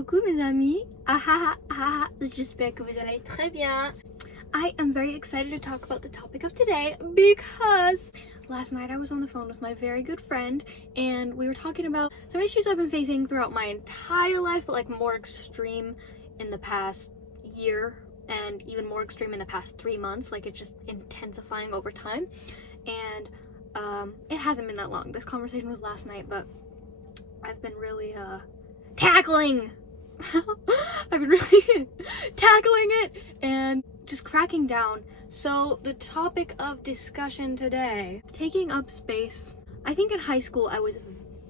Coucou mes amis. J'espère que vous allez très bien. I am very excited to talk about the topic of today because last night I was on the phone with my very good friend and we were talking about some issues I've been facing throughout my entire life, but like more extreme in the past year and even more extreme in the past 3 months. Like it's just intensifying over time. And it hasn't been that long. This conversation was last night, but I've been really tackling I've been really tackling it and just cracking down. So the topic of discussion today, taking up space. I think in high school I was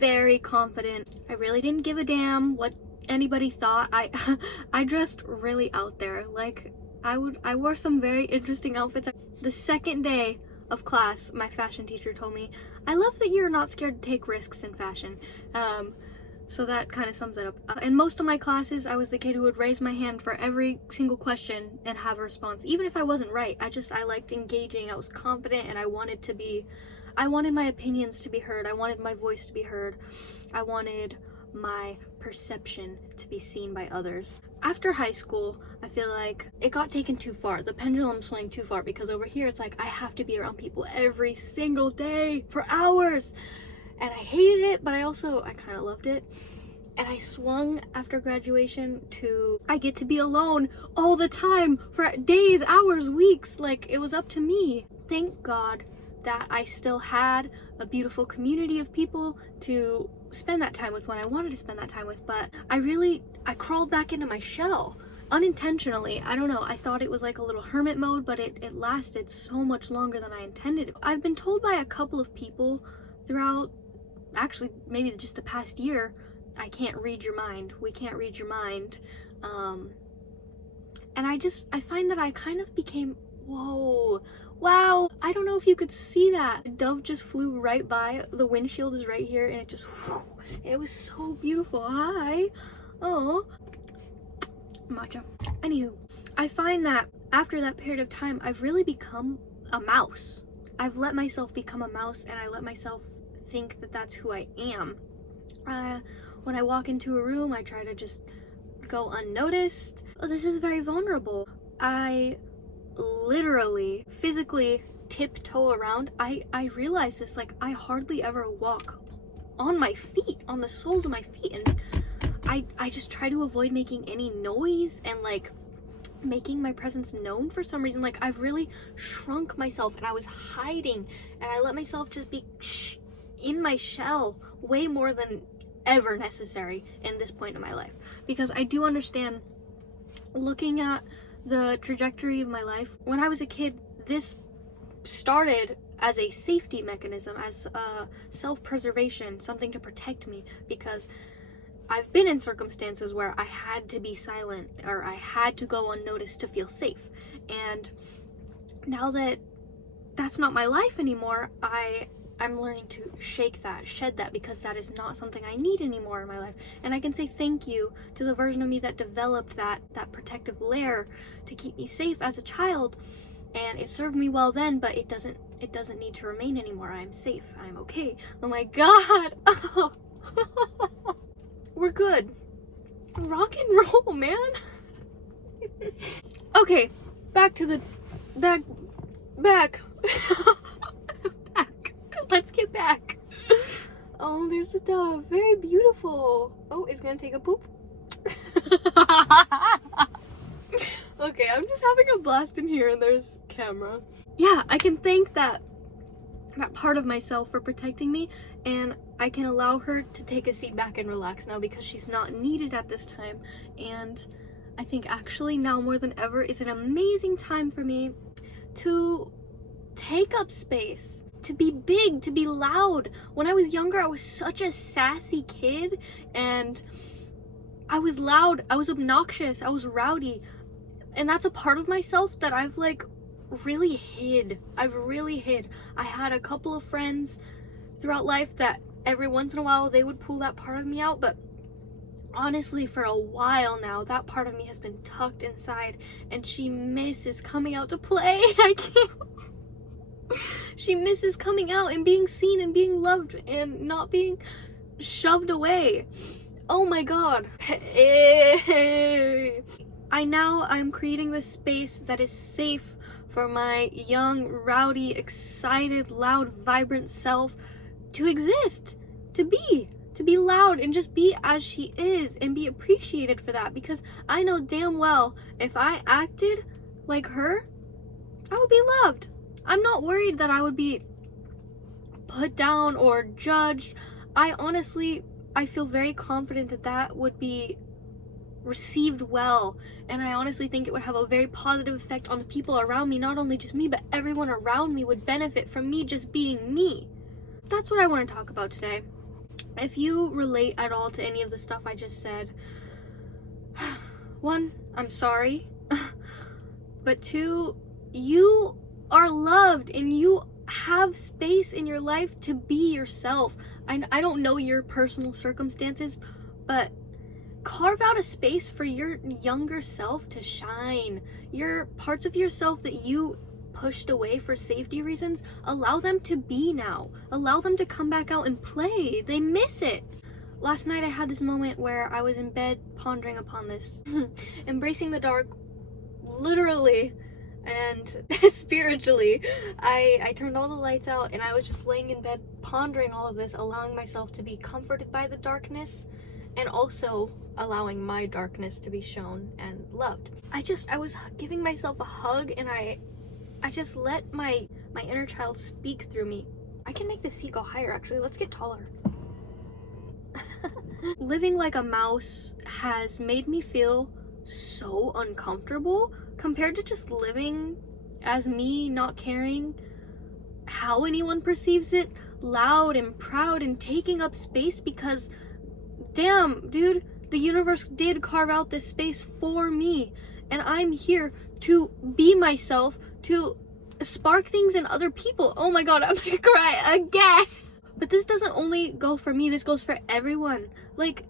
very confident. I really didn't give a damn what anybody thought. I dressed really out there. Like I wore some very interesting outfits. The second day of class, my fashion teacher told me, "I love that you're not scared to take risks in fashion." So that kind of sums it up. In most of my classes, I was the kid who would raise my hand for every single question and have a response, even if I wasn't right. I liked engaging. I was confident, and I wanted my opinions to be heard. I wanted my voice to be heard. I wanted my perception to be seen by others. After high school, I feel like it got taken too far. The pendulum swung too far, because over here it's like I have to be around people every single day for hours. And I hated it, but I kind of loved it. And I swung after graduation to I get to be alone all the time for days, hours, weeks. Like it was up to me. Thank God that I still had a beautiful community of people to spend that time with when I wanted to spend that time with. But I crawled back into my shell unintentionally. I don't know. I thought it was like a little hermit mode, but it lasted so much longer than I intended. I've been told by a couple of people throughout, actually maybe just the past year, I can't read your mind. We can't read your mind. And I find that I kind of became, whoa, wow. I don't know if you could see that. A dove just flew right by. The windshield is right here and it just, it was so beautiful. Hi. Oh. Matcha. Anywho, I find that after that period of time, I've really become a mouse. I've let myself become a mouse, and I let myself think that that's who I am. When I walk into a room, I try to just go unnoticed. Oh, this is very vulnerable. I literally, physically tiptoe around. I realize this, like I hardly ever walk on my feet, on the soles of my feet, and I just try to avoid making any noise and like making my presence known for some reason. Like I've really shrunk myself, and I was hiding, and I let myself just be in my shell way more than ever necessary in this point in my life, because I do understand, looking at the trajectory of my life, when I was a kid, this started as a safety mechanism, as self-preservation, something to protect me, because I've been in circumstances where I had to be silent or I had to go unnoticed to feel safe. And now that that's not my life anymore, I'm learning to shake that, shed that, because that is not something I need anymore in my life. And I can say thank you to the version of me that developed that protective layer to keep me safe as a child. And it served me well then, but it doesn't need to remain anymore. I'm safe. I'm okay. Oh my God. Oh. We're good. Rock and roll, man. Okay, back. Back. Let's get back. Oh, there's a dove. Very beautiful. Oh, it's gonna take a poop. Okay, I'm just having a blast in here and there's camera. Yeah, I can thank that part of myself for protecting me, and I can allow her to take a seat back and relax now because she's not needed at this time. And I think actually now more than ever is an amazing time for me to take up space, to be big, to be loud. When I was younger, I was such a sassy kid, and I was loud, I was obnoxious, I was rowdy, and that's a part of myself that I've really hid. I had a couple of friends throughout life that every once in a while they would pull that part of me out, but honestly for a while now that part of me has been tucked inside, and she misses coming out to play. I can't. She misses coming out and being seen and being loved and not being shoved away. Oh my god. I'm creating this space that is safe for my young, rowdy, excited, loud, vibrant self to exist, to be loud and just be as she is and be appreciated for that, because I know damn well if I acted like her, I would be loved. I'm not worried that I would be put down or judged. I feel very confident that that would be received well, and I honestly think it would have a very positive effect on the people around me. Not only just me, but everyone around me would benefit from me just being me. That's what I want to talk about today. If you relate at all to any of the stuff I just said, one, I'm sorry. But two, you are loved and you have space in your life to be yourself. I don't know your personal circumstances, but carve out a space for your younger self to shine. Your parts of yourself that you pushed away for safety reasons, allow them to be now. Allow them to come back out and play. They miss it. Last night I had this moment where I was in bed pondering upon this. Embracing the dark, literally and spiritually. I turned all the lights out and I was just laying in bed pondering all of this, allowing myself to be comforted by the darkness and also allowing my darkness to be shown and loved. I was giving myself a hug, and I just let my inner child speak through me. I can make the seat go higher, actually. Let's get taller. Living like a mouse has made me feel so uncomfortable compared to just living as me, not caring how anyone perceives it, loud and proud and taking up space, because damn, dude, the universe did carve out this space for me, and I'm here to be myself, to spark things in other people. Oh my god, I'm gonna cry again. But this doesn't only go for me, this goes for everyone. Like,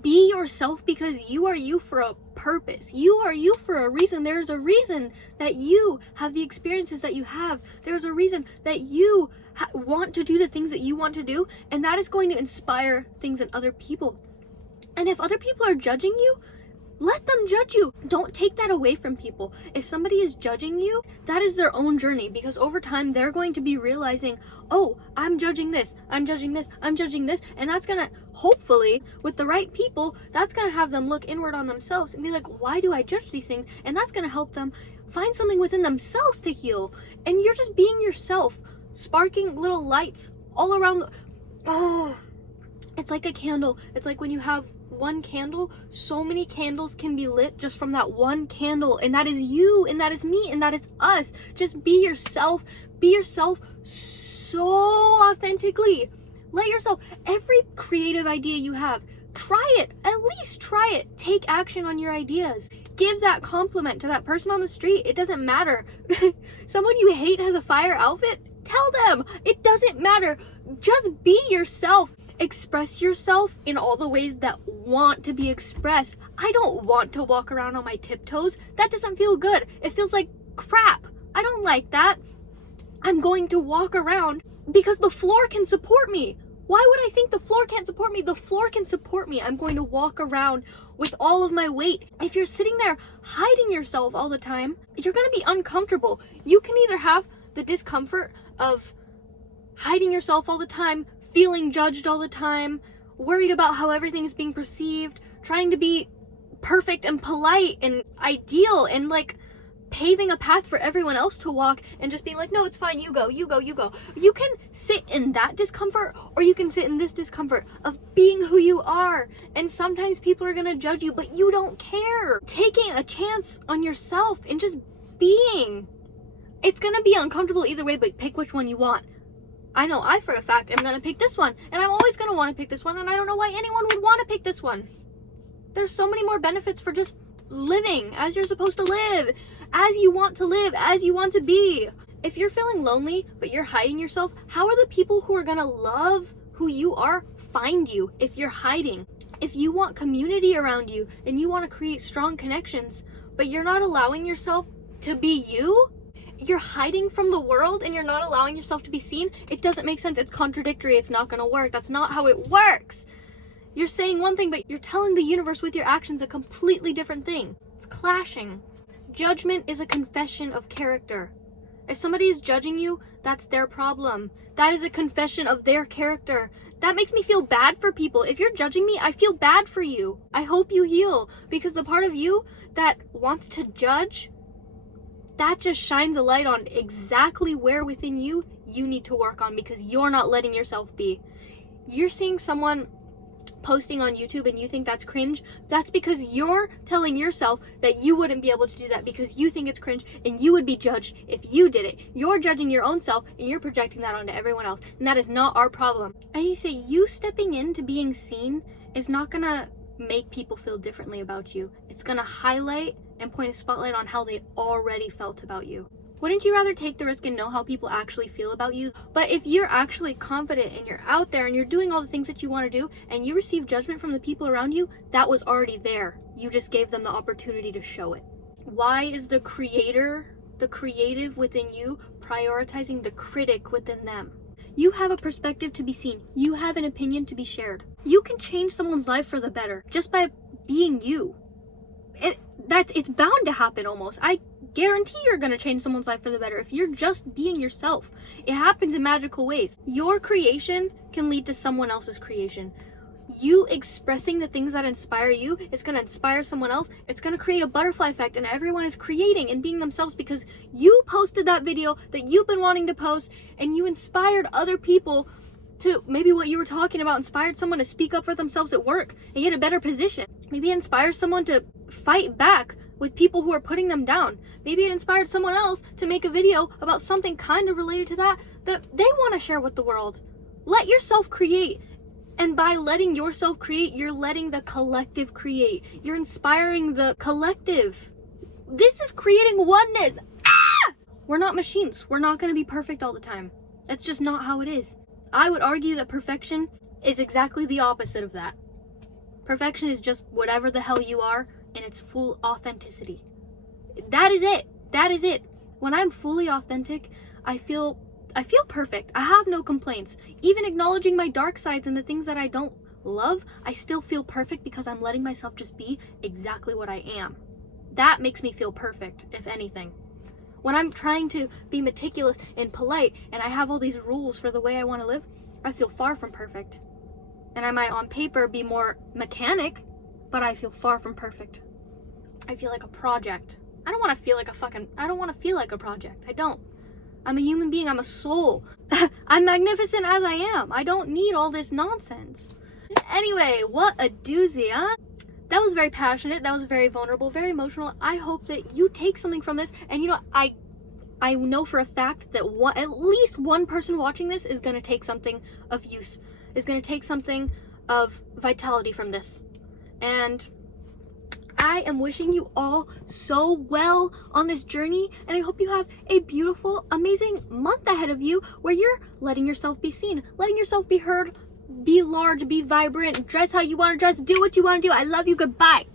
be yourself, because you are you for a purpose. You are you for a reason. There's a reason that you have the experiences that you have. There's a reason that you want to do the things that you want to do, and that is going to inspire things in other people. And if other people are judging you, let them judge you. Don't take that away from people. If somebody is judging you, that is their own journey, because over time they're going to be realizing, oh, I'm judging this, I'm judging this, I'm judging this, and that's gonna, hopefully, with the right people, that's gonna have them look inward on themselves and be like, why do I judge these things? And that's gonna help them find something within themselves to heal. And you're just being yourself, sparking little lights all around oh, it's like a candle. It's like when you have one candle, so many candles can be lit just from that one candle, and that is you, and that is me, and that is us. Just be yourself so authentically. Let yourself, every creative idea you have, try it, at least try it. Take action on your ideas. Give that compliment to that person on the street. It doesn't matter. Someone you hate has a fire outfit, tell them. It doesn't matter. Just be yourself. Express yourself in all the ways that want to be expressed. I don't want to walk around on my tiptoes. That doesn't feel good. It feels like crap. I don't like that. I'm going to walk around because the floor can support me. Why would I think the floor can't support me? The floor can support me. I'm going to walk around with all of my weight. If you're sitting there hiding yourself all the time, you're going to be uncomfortable. You can either have the discomfort of hiding yourself all the time, feeling judged all the time, worried about how everything is being perceived, trying to be perfect and polite and ideal and like paving a path for everyone else to walk and just being like, no, it's fine, you go, you go, you go. You can sit in that discomfort, or you can sit in this discomfort of being who you are. And sometimes people are gonna judge you, but you don't care. Taking a chance on yourself and just being. It's gonna be uncomfortable either way, but pick which one you want. I know I, for a fact, am going to pick this one. And I'm always going to want to pick this one. And I don't know why anyone would want to pick this one. There's so many more benefits for just living as you're supposed to live. As you want to live. As you want to be. If you're feeling lonely, but you're hiding yourself, how are the people who are going to love who you are find you if you're hiding? If you want community around you and you want to create strong connections, but you're not allowing yourself to be you, you're hiding from the world and you're not allowing yourself to be seen, it doesn't make sense. It's contradictory. It's not going to work. That's not how it works. You're saying one thing, but you're telling the universe with your actions a completely different thing. It's clashing. Judgment is a confession of character. If somebody is judging you, that's their problem. That is a confession of their character. That makes me feel bad for people. If you're judging me, I feel bad for you. I hope you heal, because the part of you that wants to judge, that just shines a light on exactly where within you need to work on, because you're not letting yourself be. You're seeing someone posting on YouTube and you think that's cringe. That's because you're telling yourself that you wouldn't be able to do that because you think it's cringe and you would be judged if you did it. You're judging your own self and you're projecting that onto everyone else, and that is not our problem. And you say you stepping into being seen is not gonna make people feel differently about you. It's gonna highlight and point a spotlight on how they already felt about you. Wouldn't you rather take the risk and know how people actually feel about you? But if you're actually confident and you're out there and you're doing all the things that you want to do and you receive judgment from the people around you, that was already there. You just gave them the opportunity to show it. Why is the creative within you prioritizing the critic within them? You have a perspective to be seen. You have an opinion to be shared. You can change someone's life for the better just by being you. It's bound to happen almost. I guarantee you're going to change someone's life for the better if you're just being yourself. It happens in magical ways. Your creation can lead to someone else's creation. You expressing the things that inspire you, it's going to inspire someone else. It's going to create a butterfly effect, and everyone is creating and being themselves because you posted that video that you've been wanting to post, and you inspired other people to, maybe what you were talking about inspired someone to speak up for themselves at work and get a better position. Maybe it inspires someone to fight back with people who are putting them down. Maybe it inspired someone else to make a video about something kind of related to that they want to share with the world. Let yourself create. And by letting yourself create, you're letting the collective create. You're inspiring the collective. This is creating oneness. We're not machines. We're not going to be perfect all the time. That's just not how it is. I would argue that perfection is exactly the opposite of that. Perfection is just whatever the hell you are in its full authenticity. That is it. That is it. When I'm fully authentic, I feel perfect. I have no complaints. Even acknowledging my dark sides and the things that I don't love, I still feel perfect because I'm letting myself just be exactly what I am. That makes me feel perfect, if anything. When I'm trying to be meticulous and polite and I have all these rules for the way I want to live, I feel far from perfect. And I might on paper be more mechanic, but I feel far from perfect. I feel like a project. I don't want to feel like a project. I don't. I'm a human being. I'm a soul. I'm magnificent as I am. I don't need all this nonsense. Anyway, what a doozy, huh? That was very passionate. That was very vulnerable, very emotional. I hope that you take something from this. And you know, I know for a fact that at least one person watching this is going to take something of use, is going to take something of vitality from this. And I am wishing you all so well on this journey, and I hope you have a beautiful, amazing month ahead of you where you're letting yourself be seen, letting yourself be heard, be large, be vibrant, dress how you want to dress, do what you want to do. I love you. Goodbye.